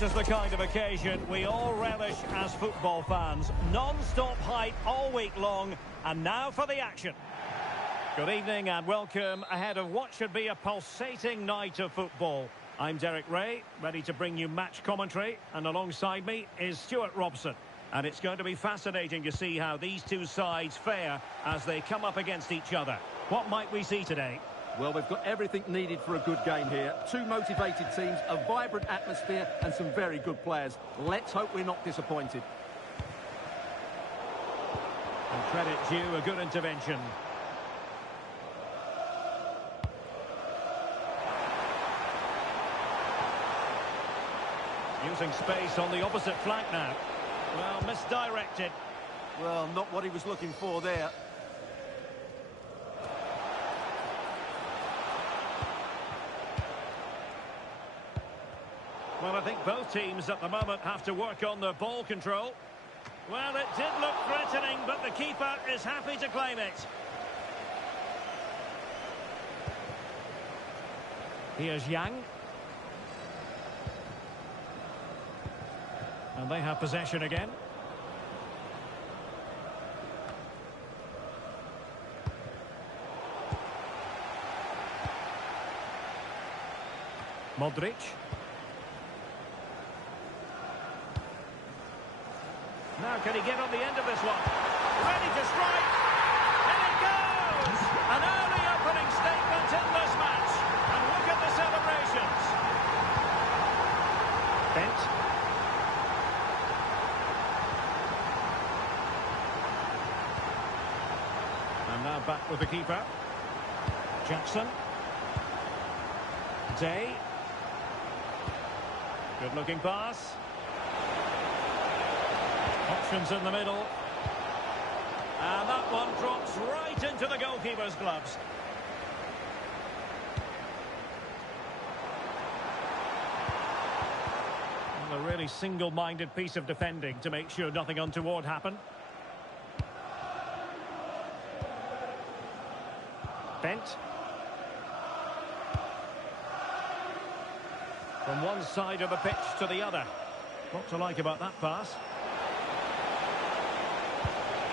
This is the kind of occasion we all relish as football fans. Non-stop hype all week long, and now for the action. Good evening and welcome ahead of what should be a pulsating night of football. I'm Derek Ray, ready to bring you match commentary, and alongside me is Stuart Robson. And it's going to be fascinating to see how these two sides fare as they come up against each other. What might we see today? Well, we've got everything needed for a good game here. Two motivated teams, a vibrant atmosphere and some very good players. Let's hope we're not disappointed. And credit due, a good intervention. Using space on the opposite flank now. Well, misdirected. Well, not what he was looking for there. Well, I think both teams at the moment have to work on their ball control. Well, it did look threatening, but the keeper is happy to claim it. Here's Yang. And they have possession again. Modric. Now can he get on the end of this one? Ready to strike! And it goes! An early opening statement in this match. And look at the celebrations. Bent. And now back with the keeper. Jackson. Day. Good looking pass. Options in the middle. And that one drops right into the goalkeeper's gloves. Well, a really single-minded piece of defending to make sure nothing untoward happened. Bent. From one side of the pitch to the other. What to like about that pass?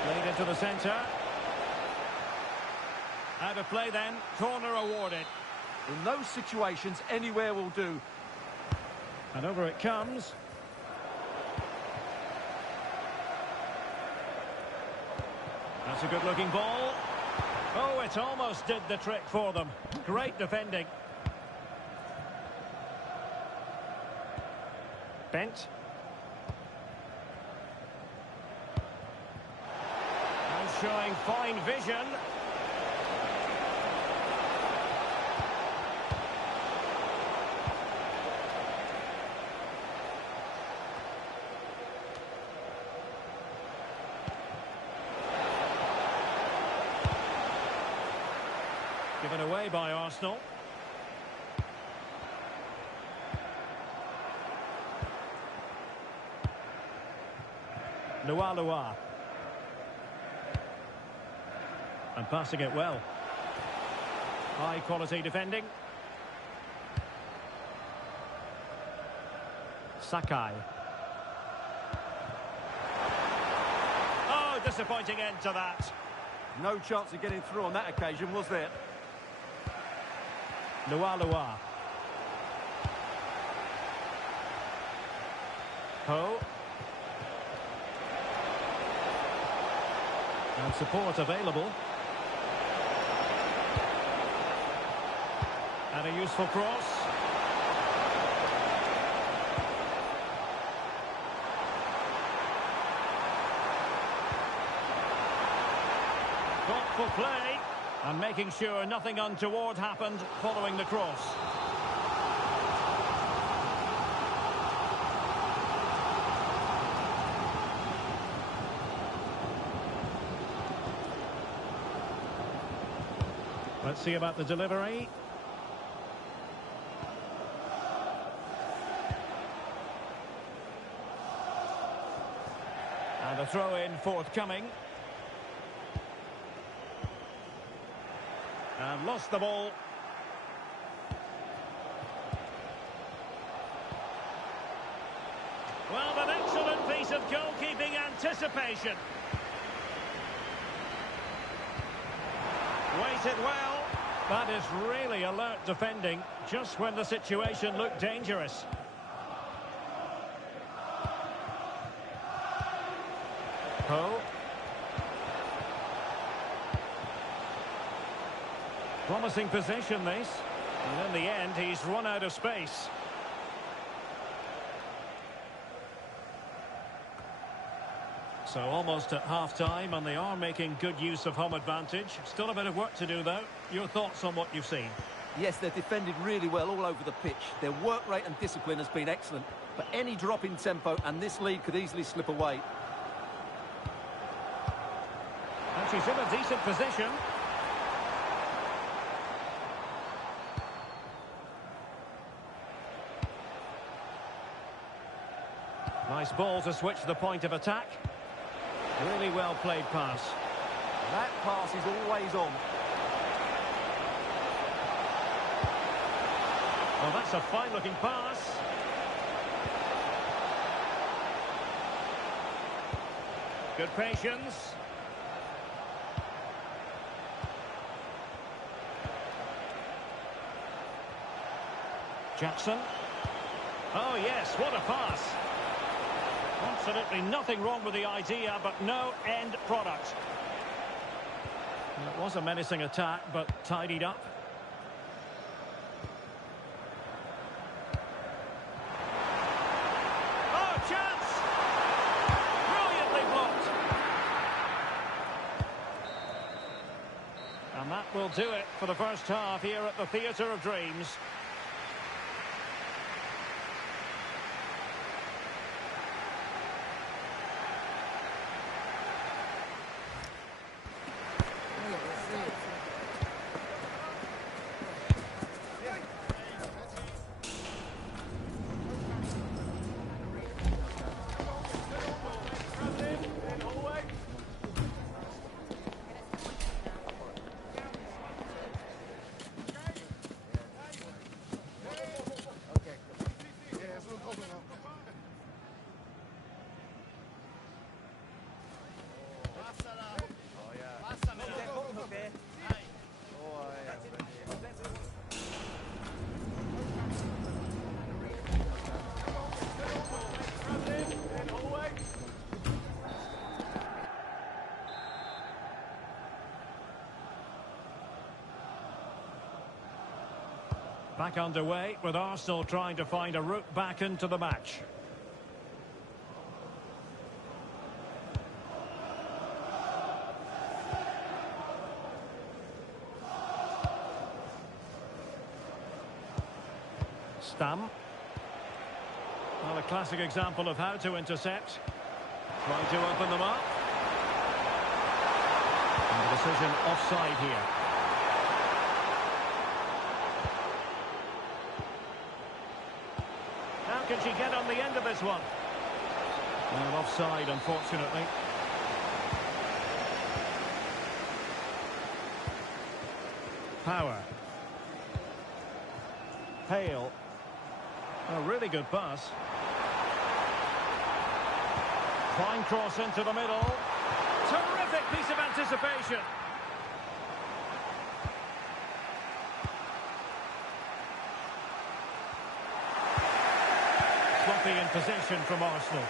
Played into the centre. Out of play then. Corner awarded. In those situations, anywhere will do. And over it comes. That's a good-looking ball. Oh, it almost did the trick for them. Great defending. Bent. And showing fine vision. Given away by Arsenal. Lua. And passing it well. High quality defending. Sakai. Oh, disappointing end to that. No chance of getting through on that occasion, was there? Lua. Ho. And support available. And a useful cross. Thoughtful play. And making sure nothing untoward happened following the cross. Let's see about the delivery. And a throw-in forthcoming. And lost the ball. Well, an excellent piece of goalkeeping anticipation. Waited well. That is really alert defending, just when the situation looked dangerous. Poe. Promising position, this. And in the end, he's run out of space. So almost at half-time, and they are making good use of home advantage. Still a bit of work to do, though. Your thoughts on what you've seen? Yes, they've defended really well all over the pitch. Their work rate and discipline has been excellent. But any drop in tempo, and this lead could easily slip away. And she's in a decent position. Nice ball to switch the point of attack. Really well played pass. That pass is always on. Well, that's a fine-looking pass. Good patience. Jackson. Oh, yes, what a pass. Absolutely nothing wrong with the idea, but no end product. It was a menacing attack, but tidied up. Oh, chance! Brilliantly blocked. And that will do it for the first half here at the Theatre of Dreams. Back underway with Arsenal trying to find a route back into the match. Stam. Well, a classic example of how to intercept. Trying to open them up. And the decision offside here. Can she get on the end of this one? Well, offside, unfortunately. Power. Hale. A really good pass. Fine cross into the middle. Terrific piece of anticipation. Sloppy in possession from Arsenal.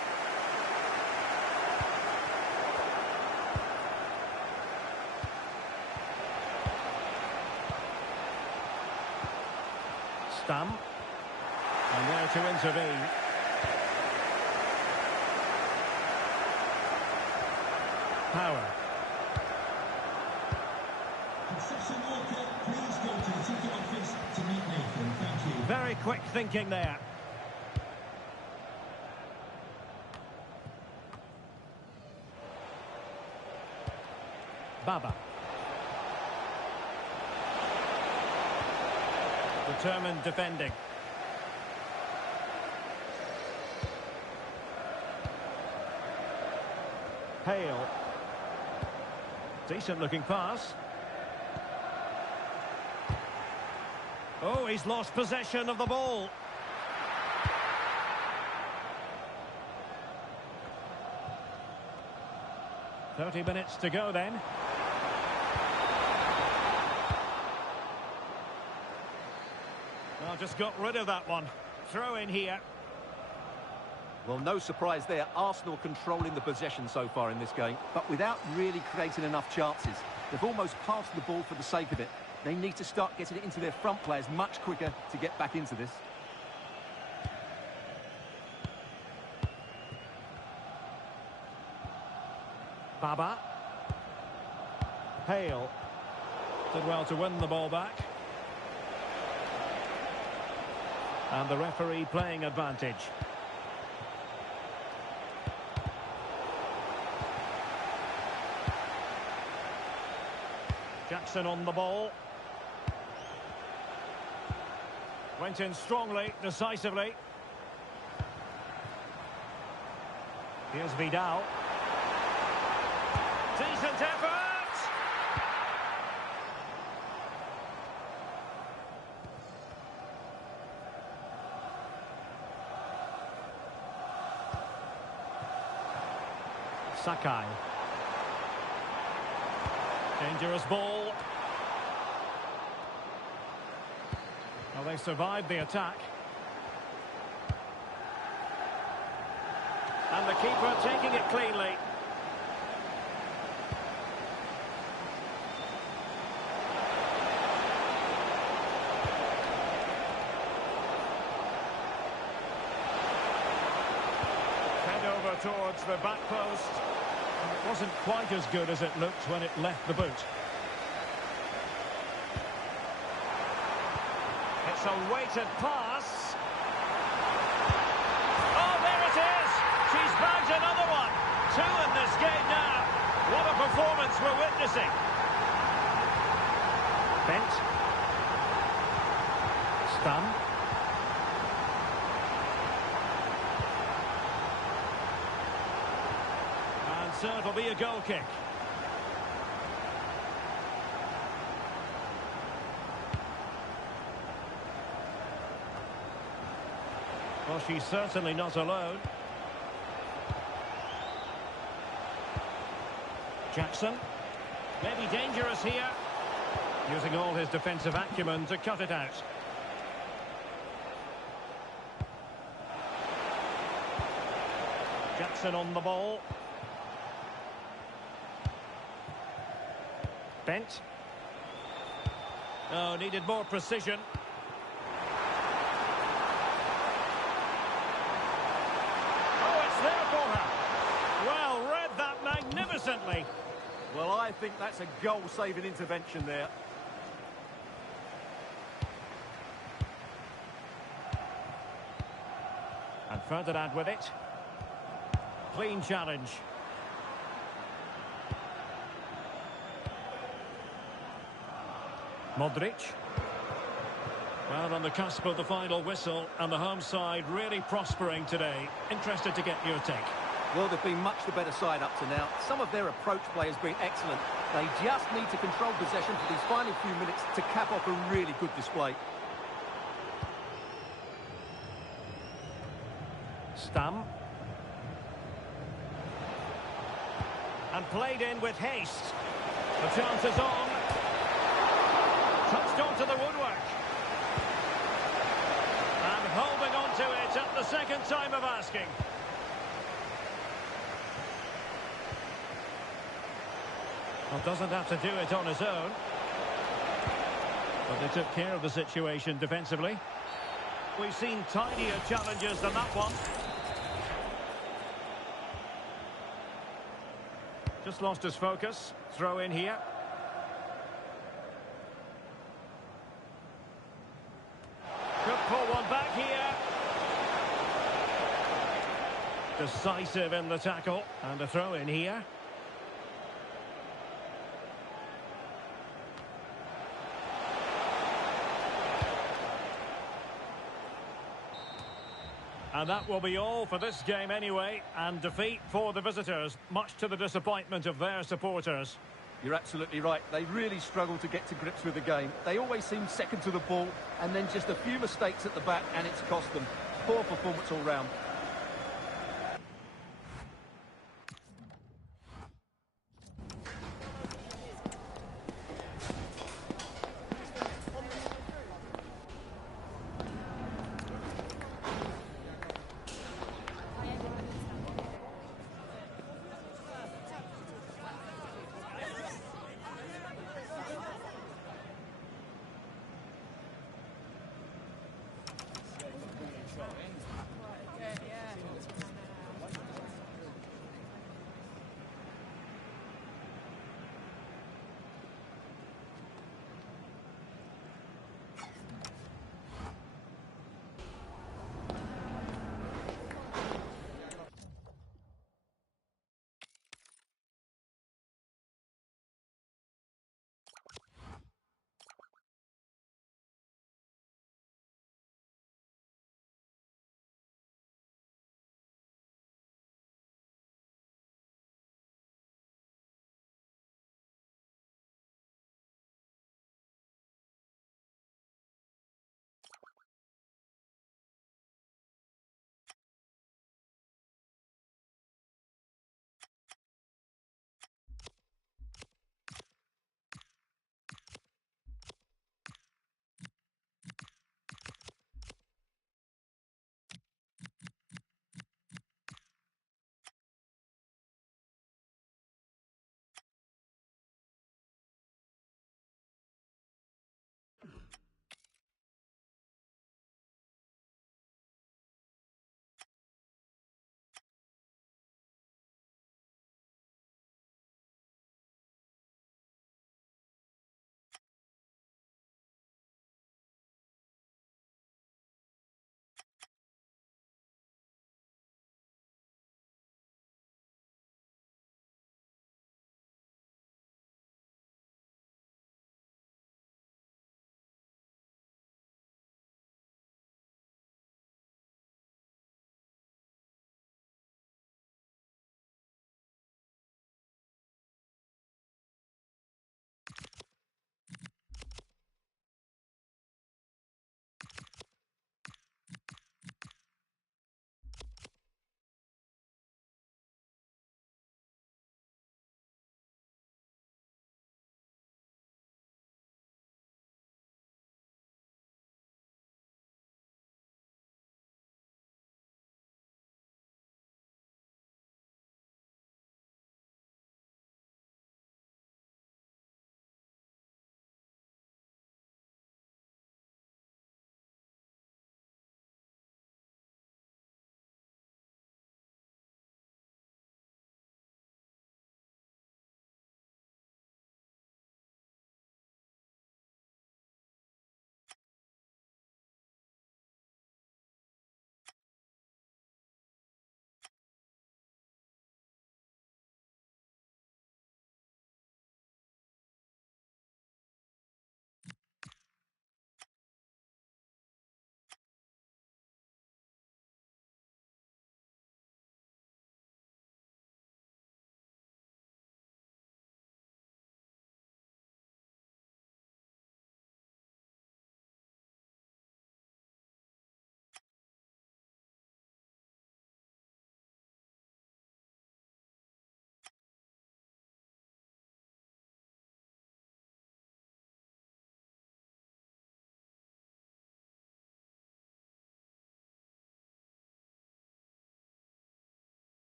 Stam. And there to intervene. Power. Very quick thinking there. Baba. Determined defending. Hale. Decent looking pass. Oh, he's lost possession of the ball. 30 minutes to go then. Well, just got rid of that one. Throw in here. Well, no surprise there. Arsenal controlling the possession so far in this game, but without really creating enough chances. They've almost passed the ball for the sake of it. They need to start getting it into their front players much quicker to get back into this. Baba. Hale. Did well to win the ball back. And the referee playing advantage. Jackson on the ball. Went in strongly, decisively. Here's Vidal. Decent effort! Sakai. Dangerous ball. Well, they survived the attack. And the keeper taking it cleanly. Head over towards the back post. It wasn't quite as good as it looked when it left the boot. It's a weighted pass. Oh, there it is! She's bagged another one. 2 in this game now. What a performance we're witnessing. Bent. Stun. And so it'll be a goal kick. Well, she's certainly not alone. Jackson. Maybe dangerous here. Using all his defensive acumen to cut it out. Jackson on the ball. Bent. Oh, needed more precision. Well, read that magnificently. Well, I think that's a goal-saving intervention there. And Ferdinand with it. Clean challenge. Modric. Well, on the cusp of the final whistle, and the home side really prospering today. Interested to get your take. Well, they've been much the better side up to now. Some of their approach play has been excellent. They just need to control possession for these final few minutes to cap off a really good display. Stam. And played in with haste. The chance is on. Touched onto the woodwork. And holding on to it at the second time of asking. Well, doesn't have to do it on his own. But they took care of the situation defensively. We've seen tidier challenges than that one. Just lost his focus. Throw in here. Could pull one back here. Decisive in the tackle. And a throw in here. And that will be all for this game anyway, and defeat for the visitors, much to the disappointment of their supporters. You're absolutely right. They really struggle to get to grips with the game. They always seem second to the ball, and then just a few mistakes at the back, and it's cost them. Poor performance all round.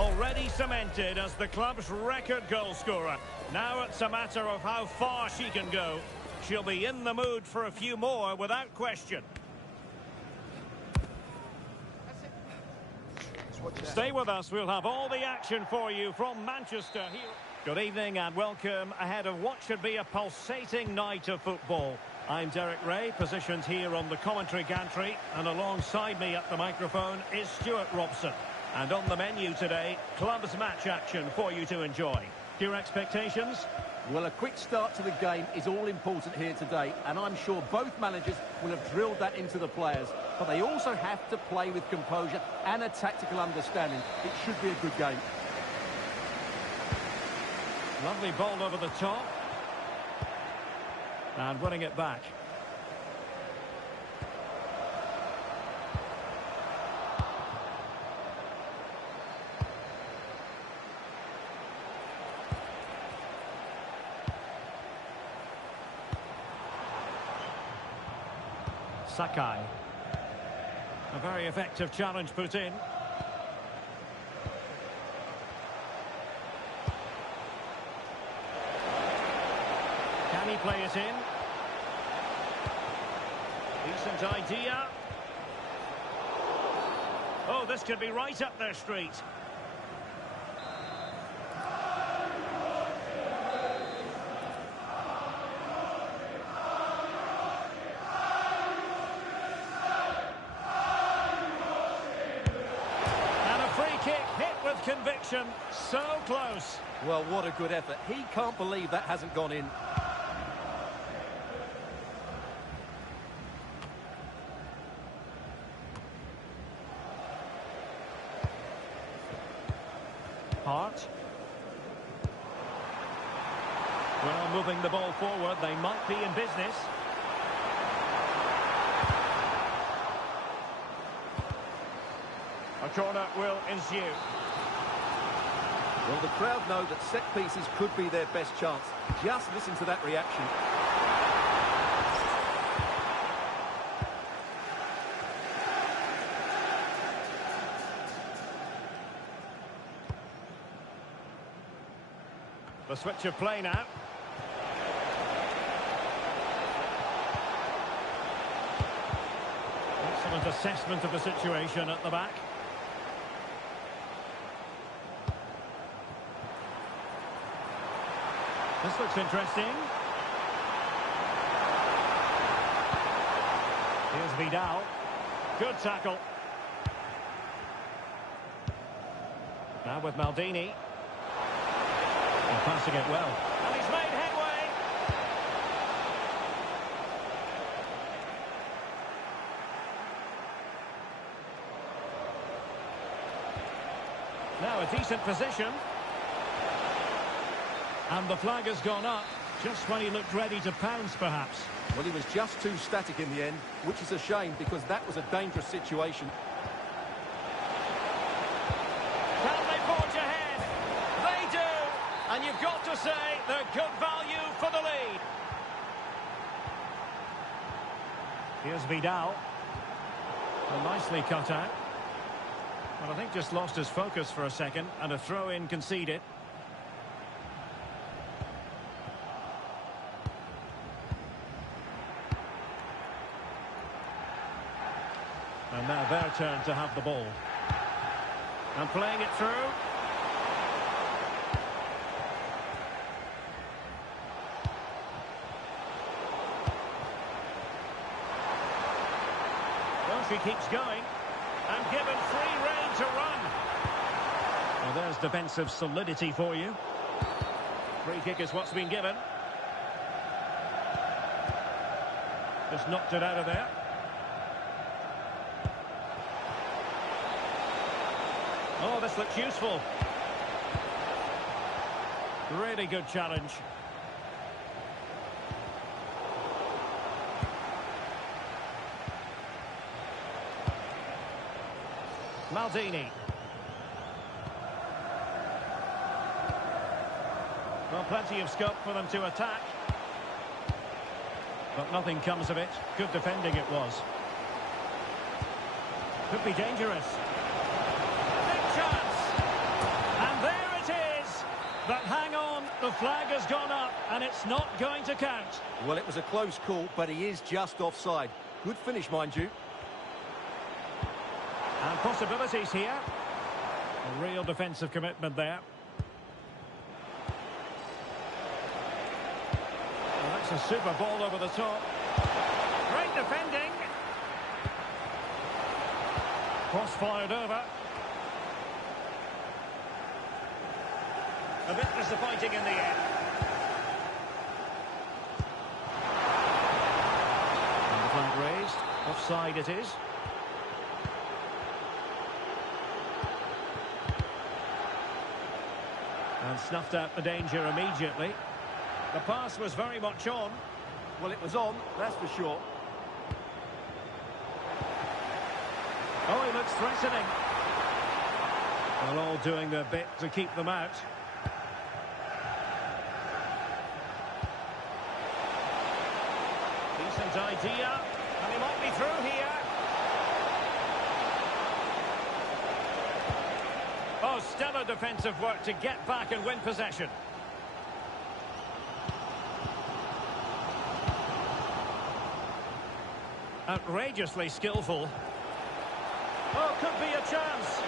already cemented as the club's record goal scorer. Now it's a matter of how far she can go. She'll be in the mood for a few more without question. Stay with us, we'll have all the action for you from Manchester here. Good evening and welcome ahead of what should be a pulsating night of football. I'm Derek Ray, positioned here on the commentary gantry, and alongside me at the microphone is Stuart Robson. And on the menu today, clubs match action for you to enjoy. Your expectations? Well, a quick start to the game is all important here today, and I'm sure both managers will have drilled that into the players. But they also have to play with composure and a tactical understanding. It should be a good game. Lovely ball over the top. And winning it back. Sakai. A very effective challenge put in. Can he play it in? Decent idea. Oh, this could be right up their street. Conviction, so close. Well, what a good effort. He can't believe that hasn't gone in. Hart. Well, moving the ball forward, they might be in business. A corner will ensue. Well, the crowd know that set pieces could be their best chance. Just listen to that reaction. The switch of play now. Excellent assessment of the situation at the back. This looks interesting. Here's Vidal. Good tackle. Now with Maldini. And passing it well. And he's made headway. Now a decent position. And the flag has gone up, just when he looked ready to pounce, perhaps. Well, he was just too static in the end, which is a shame, because that was a dangerous situation. Can they forge ahead? They do! And you've got to say, they're good value for the lead. Here's Vidal. Well, nicely cut out. Well, I think just lost his focus for a second, and a throw-in conceded. And now their turn to have the ball. And playing it through. Well, she keeps going. And given free rein to run. Well, there's defensive solidity for you. Free kick is what's been given. Just knocked it out of there. Oh, this looks useful. Really good challenge. Maldini. Well, plenty of scope for them to attack. But nothing comes of it. Good defending it was. Could be dangerous. Big chance. But hang on, the flag has gone up, and it's not going to count. Well, it was a close call, but he is just offside. Good finish, mind you. And possibilities here. A real defensive commitment there. Well, that's a super ball over the top. Great defending. Cross fired over. A bit disappointing in the end. And the flag raised. Offside it is. And snuffed out the danger immediately. The pass was very much on. Well, it was on, that's for sure. Oh, he looks threatening. Well, all doing their bit to keep them out. Decent idea. And he might be through here. Oh, stellar defensive work to get back and win possession. Outrageously skillful. Oh, could be a chance.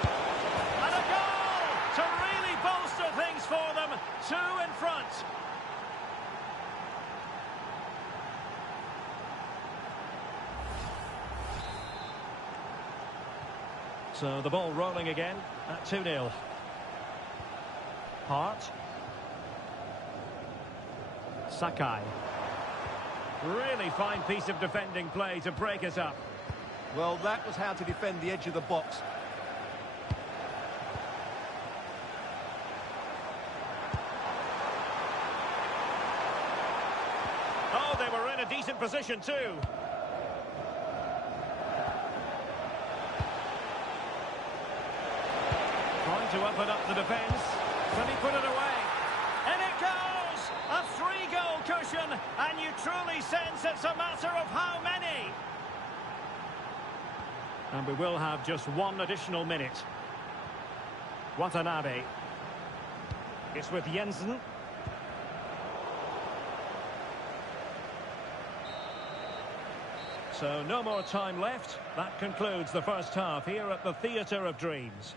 And a goal to really bolster things for them. 2 in front. So the ball rolling again at 2-0. Hart. Sakai. Really fine piece of defending play to break us up. Well, that was how to defend the edge of the box. Oh, they were in a decent position too. Trying to open up the defence. Can he put it away? And it goes! A 3-goal cushion, and you truly sense it's a matter of how many. And we will have just 1 additional minute. Watanabe. It's with Jensen. So no more time left. That concludes the first half here at the Theatre of Dreams.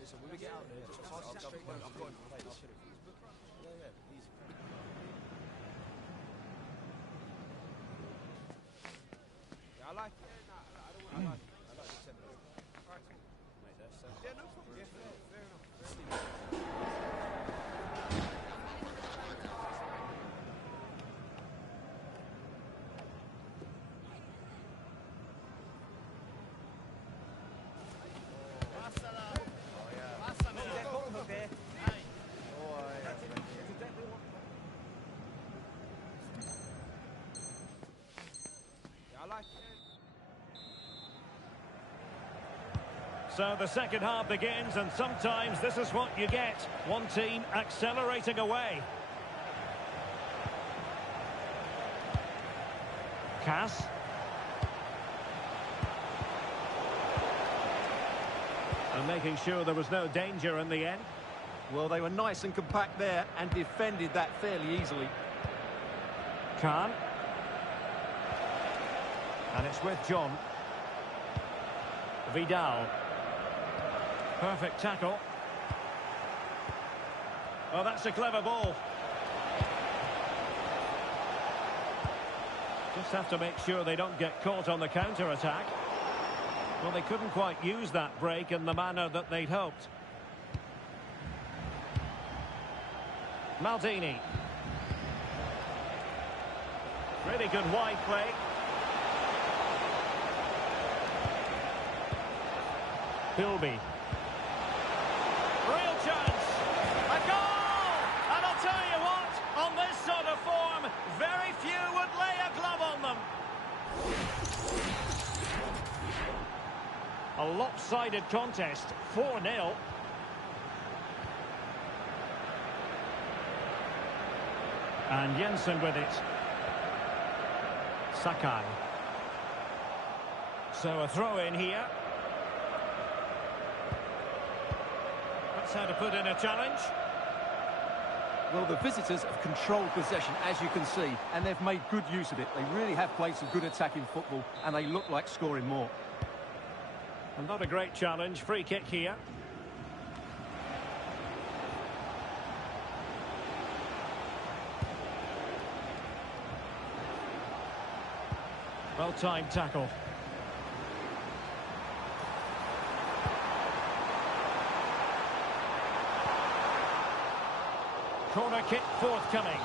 Listen, when we get out there, just pass it straight down. I've got him. Yeah, easy. Yeah, I like it. I like it. I like the centre. Alright, mate, that's yeah, no problem. Yeah, fair enough. So the second half begins, and sometimes this is what you get. One team accelerating away. Cass. And making sure there was no danger in the end. Well, they were nice and compact there and defended that fairly easily. Khan. And it's with John. Vidal. Perfect tackle. Oh, that's a clever ball. Just have to make sure they don't get caught on the counter-attack. Well, they couldn't quite use that break in the manner that they'd hoped. Maldini. Really good wide play. Philby. Real chance. A goal! And I'll tell you what, on this sort of form, very few would lay a glove on them. lopsided contest, 4-0. And Jensen with it. Sakai. So a throw in here. That's how to put in a challenge. Well, the visitors have controlled possession, as you can see, and they've made good use of it. They really have played some good attacking football, and they look like scoring more. And not a great challenge. Free kick here. Well-timed tackle. Corner kick forthcoming.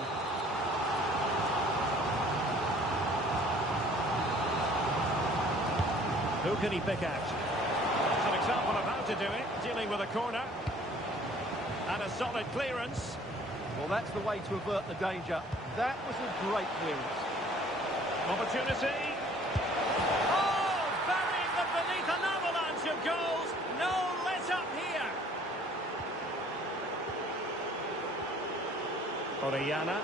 Who can he pick out? That's an example of how to do it, dealing with a corner. And a solid clearance. Well, that's the way to avert the danger. That was a great clearance. Opportunity. Oh, burying them beneath an avalanche of goals. No let up here. Orellana.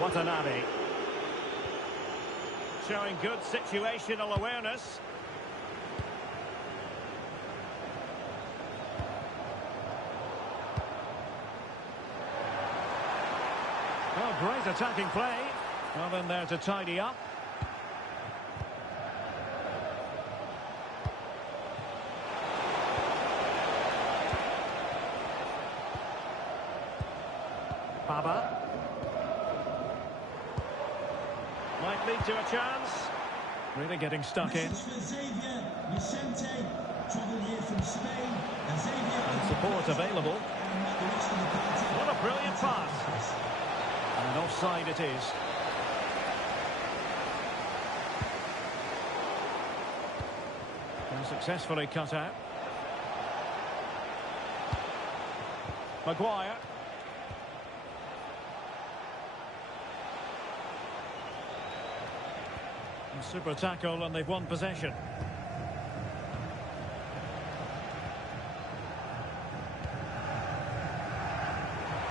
Watanabe. Showing good situational awareness. Oh, great attacking play. Well, then there to tidy up. Baba. Might lead to a chance. Really getting stuck in. And support available. What a brilliant pass. And offside it is. And successfully cut out. Maguire. A super tackle, and they've won possession.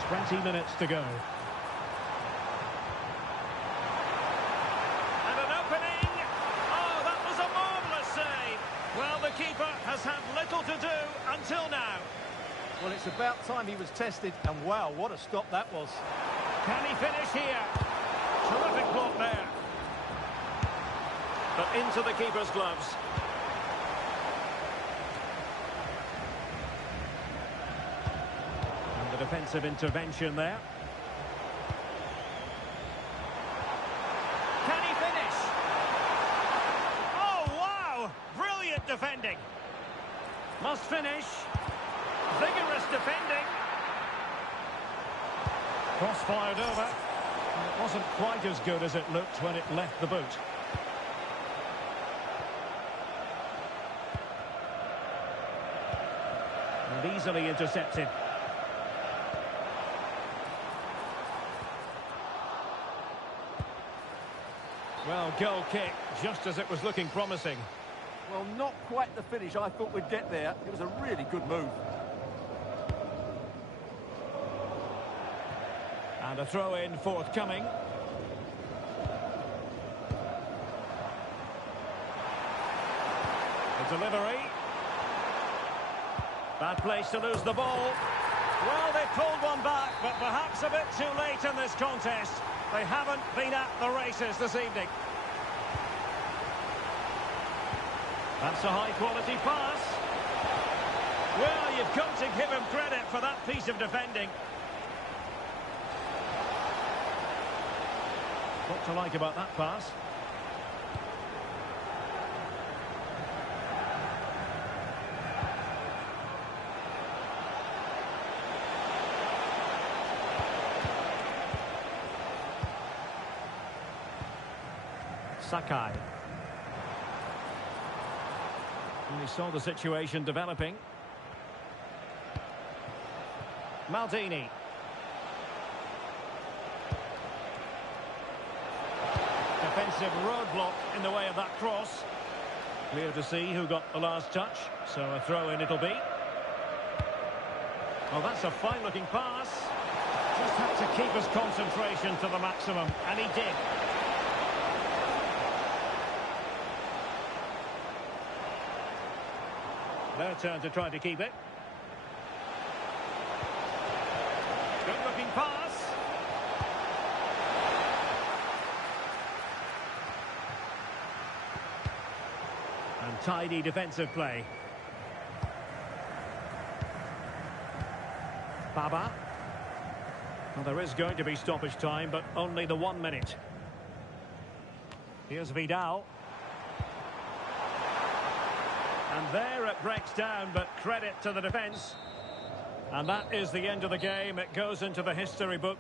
Twenty minutes to go. Well, the keeper has had little to do until now. Well, it's about time he was tested, and wow, what a stop that was. Can he finish here? Terrific block there. But into the keeper's gloves. And the defensive intervention there. Can he finish? Oh, wow! Brilliant defending. Must finish. Vigorous defending. Cross fired over. And it wasn't quite as good as it looked when it left the boot. And easily intercepted. Well, goal kick, just as it was looking promising. Well, not quite the finish I thought we'd get there. It was a really good move. And a throw-in forthcoming. The delivery. Bad place to lose the ball. Well, they pulled one back, but perhaps a bit too late in this contest. They haven't been at the races this evening. That's a high-quality pass. Well, you've got to give him credit for that piece of defending. What to like about that pass? Sakai. And he saw the situation developing. Maldini. Defensive roadblock in the way of that cross. Clear to see who got the last touch. So a throw-in it'll be. Oh, that's a fine-looking pass. Just had to keep his concentration to the maximum, and he did. Their turn to try to keep it. Good-looking pass. And tidy defensive play. Baba. Well, there is going to be stoppage time, but only the 1 minute. Here's Vidal. And there it breaks down, but credit to the defence. And that is the end of the game. It goes into the history book.